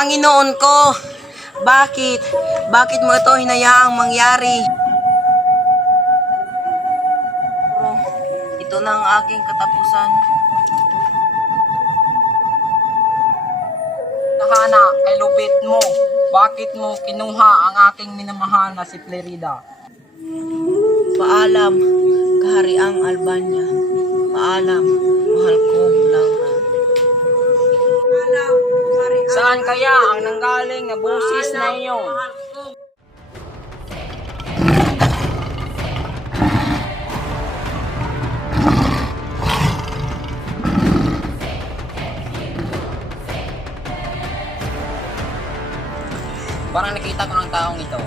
Panginoon ko, bakit? Bakit mo ito hinayaang mangyari? Ito na ang aking katapusan. Tahana, kay lupit mo. Bakit mo kinuha ang aking minamahal na si Flerida? Paalam, kahariang Albania. Paalam, mahal kong Laura. Saan kaya ang nanggaling na busis na iyon? Parang nakita ko ng taong ito.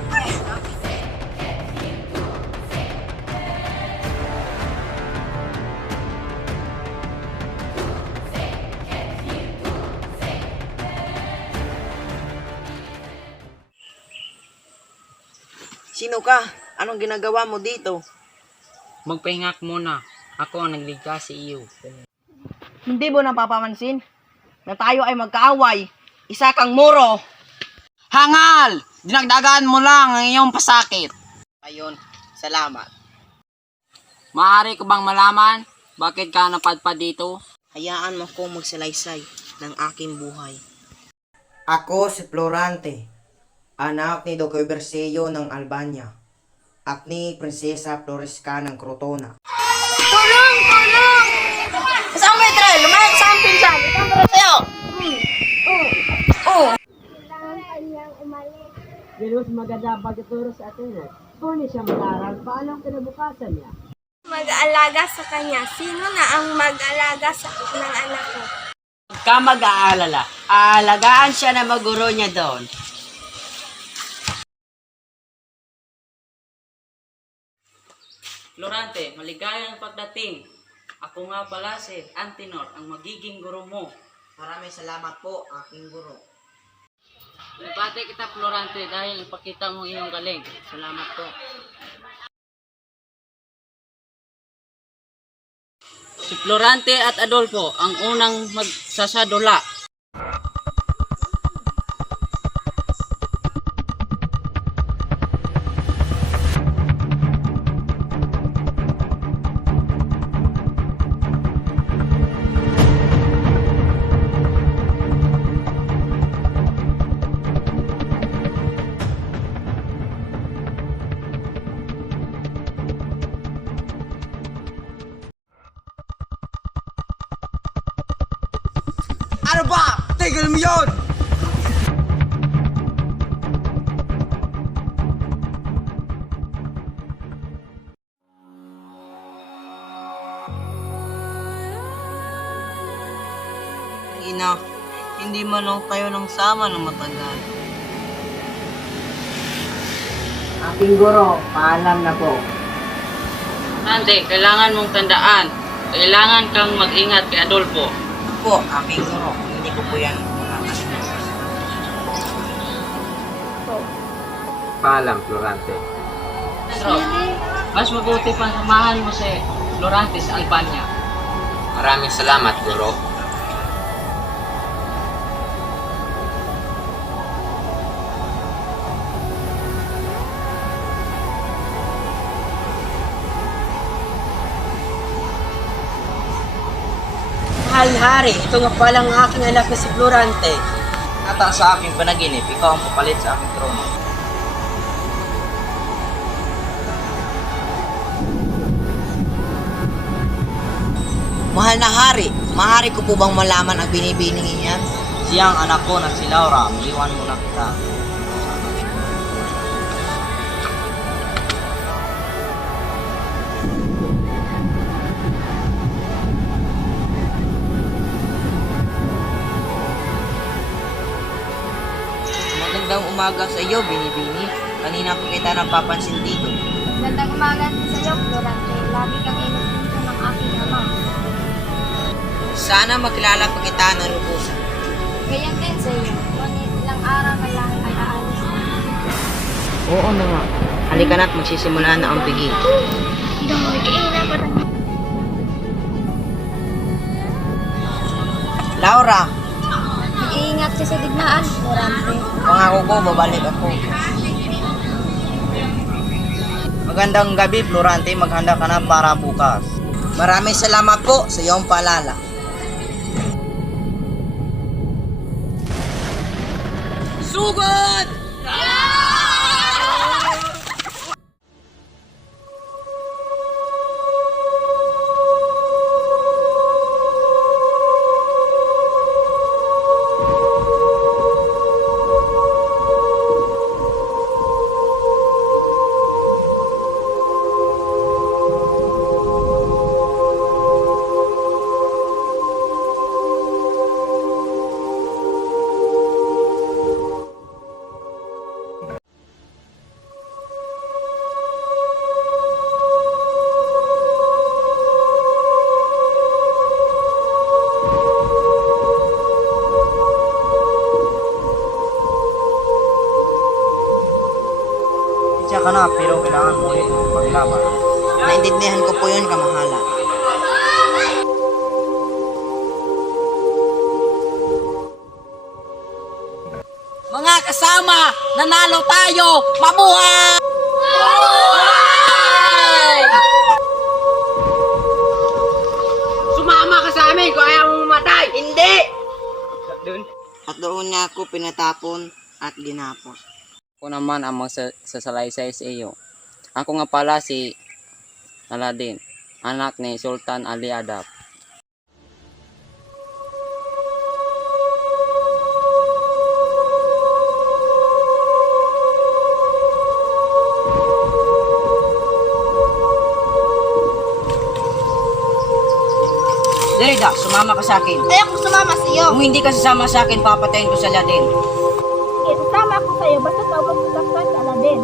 Sino ka? Anong ginagawa mo dito? Magpahingak muna. Ako ang nagligtas sa iyo. Hindi mo napapamansin na tayo ay magkaaway. Isa kang muro. Hangal! Dinagdagan mo lang ang iyong pasakit. Ayun, salamat. Maaari ko bang malaman bakit ka napadpad dito? Hayaan mo kong magsalaysay ng aking buhay. Ako si Florante, anak ni Duque Berceo ng Albania at ni Prinsesa Floresca ng Crotona. Tulong! Tulong! Saan mo itre? Lumayag sa ampin siya. Itang para sa'yo. Pero maganda pagkaturo sa Atenas. Kung hindi siya mag-aral, paano ang kinabukasan niya? Mag-aalaga sa kanya. Sino na ang mag-aalaga ng anak ko? Huwag ka mag-aalala. Aalagaan siya na maguro niya doon. Florante, maligayang pagdating. Ako nga pala si Antinor, ang magiging guro mo. Maraming salamat po, aking guro. Nabate kita, Florante, dahil ipakita mo iyong galing. Salamat po. Si Florante at Adolfo ang unang magsasadula. Ano ba? Tigil mo yun! Ina, hindi man lang tayo ng sama ng matagal. Aking guro, paalam na po. Florante, kailangan mong tandaan. Kailangan kang mag-ingat kay Adolfo. Po, aking guro. Hindi ko po yan makakasama. Paalam, Florante. Pedro, mas mabuti pang samahan mo si Florante sa Albania. Maraming salamat, Guro. Mahal hari, ito nga palang aking anak na si Florante. Nata sa aking panaginip, ikaw ang papalit sa aking trono. Mahal na hari, maaari ko po bang malaman ang binibining niyan? Siyang anak ko na si Laura, maliwan mo na kita. Magandang umaga sa iyo, Binibini. Kanina pa kita napapansin dito. Magandang umaga din sa iyo, Florante. Lagi kang inupunto ng aking ama. Sana makilala pa kita ng lubusan. Ganyan din sa iyo. Ngunit ilang araw na lang ay aalis na. Oo na nga. Halika na't magsisimula na ang pigil. Dahil kaina pa rin. Laura, Mag-iingat mag-ingat ka sa digmaan, Florante. Pangako ko, babalik ako. Magandang gabi, Florante. Maghanda ka na para bukas. Maraming salamat po sa iyong paalala. Sugod! Siya ka na, pero kailangan mo ulit maglaban. Naintindihan ko po yun, kamahala. Mga kasama, nanalo tayo! Mabuhay! Sumama ka sa amin kung ayaw mong mamatay! Hindi! At doon niya ako pinatapon at ginapos. Ako naman ang magsasalaysay sa iyo. Ako nga pala si Aladdin, anak ni Sultan Ali Adab. Derida, sumama ka sa akin. Ayaw ko sumama sa iyo. Kung hindi ka sasama sa akin, papatayin ko sa Aladdin. Sige, sasama ako sa iyo. Basta tawag mo lang sa Aladdin.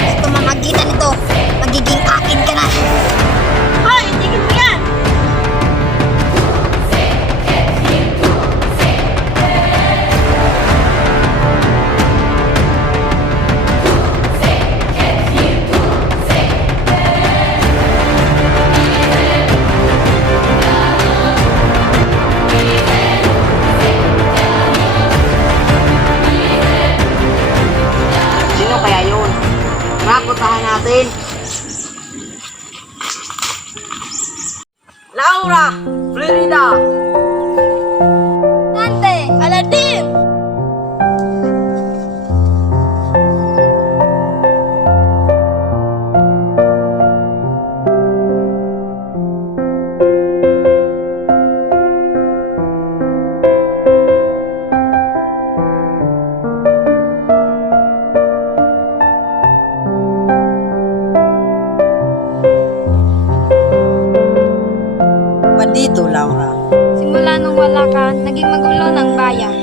Ito mamagitan nito. Magiging akin ka na. Hoy, tigil mo yan! Sino kaya yun? Rakotahan natin. Laura! Florida! Ante, Aladdin! Ba't dito, Laura? Simula nung wala ka, naging magulo ng bayan.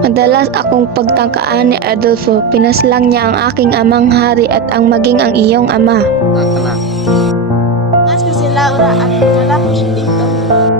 Madalas akong pagtangkaan ni Adolfo, pinaslang niya ang aking amang hari at ang maging ang iyong ama. Anak. Mas ko si Laura at wala ko siya dito.